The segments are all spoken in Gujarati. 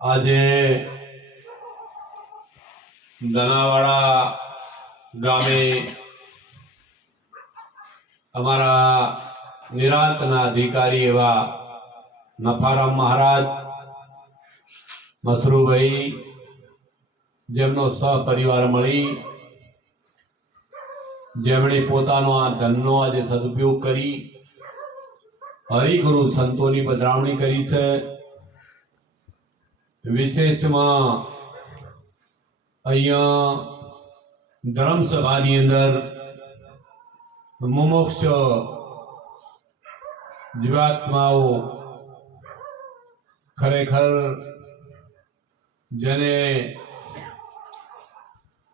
આજે દનાવાડા ગામે અમારા નિરાંતના અધિકારી એવા નફારામ મહારાજ મસરૂભાઈ જેમનો સહપરિવાર મળી જેમણે પોતાનો આ ધનનો આજે સદુપયોગ કરી હરિગુરુ સંતોની પધરામણી કરી છે। વિશેષમાં અહીંયા ધર્મસભાની અંદર મુમુક્ષ જીવાત્માઓ ખરેખર જેને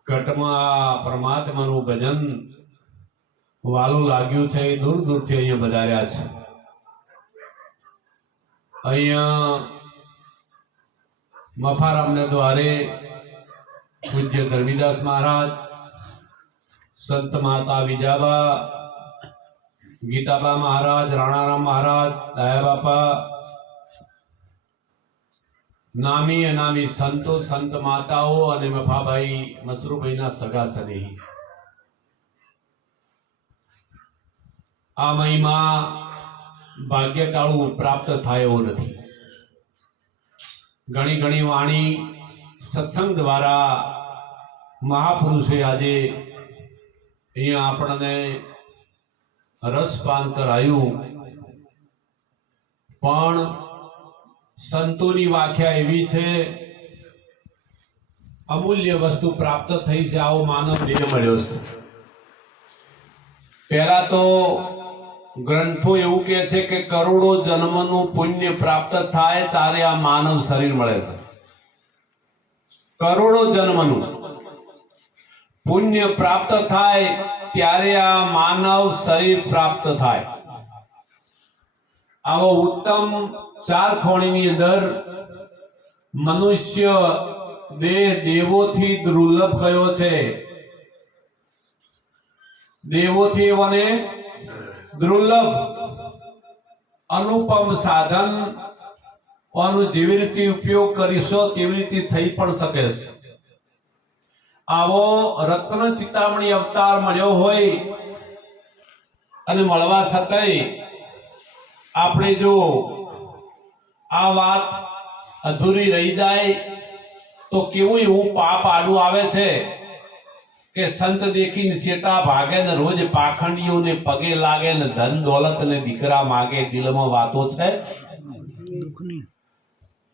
ઘટમાં પરમાત્માનું ભજન વાલું લાગ્યું છે એ દૂર દૂરથી અહીંયા પધાર્યા છે। અહીંયા મફારામને દ્વારે પૂજ્ય ધર્મીદાસ મહારાજ, સંત માતા વિજાબા, ગીતાબા મહારાજ, રાણારામ મહારાજ, દયા બાપા, નામી અનામી સંતો, સંત માતાઓ અને મફાભાઈ મસરૂભાઈના સગા સનેહી આ મહિમા ભાગ્યકાળું પ્રાપ્ત થાય એવો નથી। ઘણી ઘણી વાણી સત્સંગ દ્વારા મહાપુરુષે આજે અહીંયા આપણને રસપાન કરાયું, પણ સંતોની વ્યાખ્યા એવી છે અમૂલ્ય વસ્તુ પ્રાપ્ત થઈ છે, આવો માનવ દેહ મળ્યો છે। પહેલા તો ગ્રંથો એવું કહે છે કે કરોડો જન્મનું પુણ્ય પ્રાપ્ત થાય ત્યારે આ માનવ શરીર મળે છે। કરોડો જન્મનું પુણ્ય પ્રાપ્ત થાય ત્યારે આ માનવ શરીર પ્રાપ્ત થાય। આવો ઉત્તમ ચાર ખોણીની અંદર મનુષ્ય દેહ દેવોથી દુર્લભ કયો છે। દેવોથી એવોને દુર્લભ અનુપમ સાધન જેવી રીતે ઉપયોગ કરીશો તેવી રીતે થઈ પણ શકે છે। આવો રત્ન ચિતામણી અવતાર મળ્યો હોય અને મળવા છતાંય આપણે જો આ વાત અધૂરી રહી જાય તો કેવું એવું પાપ આડું આવે છે કે સંત દેખીને શેટા ભાગે ને રોજ પાખંડીઓને પગે લાગે ને ધન દોલત ને દીકરા માગે, દિલમાં વાતો છે।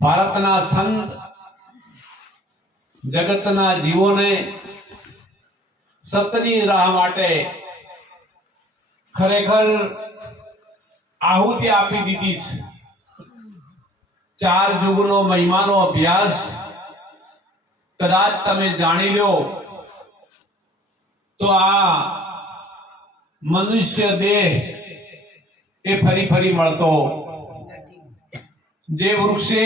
ભારતના સંત જગતના જીવોને સતની રાહ માટે ખરેખર આહુતિ આપી દીધી છે। ચાર યુગનો મહિમાનો અભ્યાસ કદાચ તમે જાણી લો તો આ મનુષ્ય દેહ એ ફરી ફરી મળતો, જે વૃક્ષે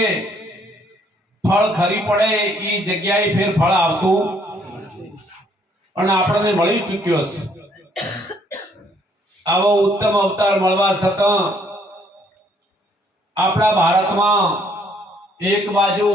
ફળ ખરી પડે એ જગ્યાએ ફેર ફળ આવતું અને આપણને મળી ચૂક્યો છે। આવો ઉત્તમ અવતાર મળવા છતાં આપણા ભારતમાં એક બાજુ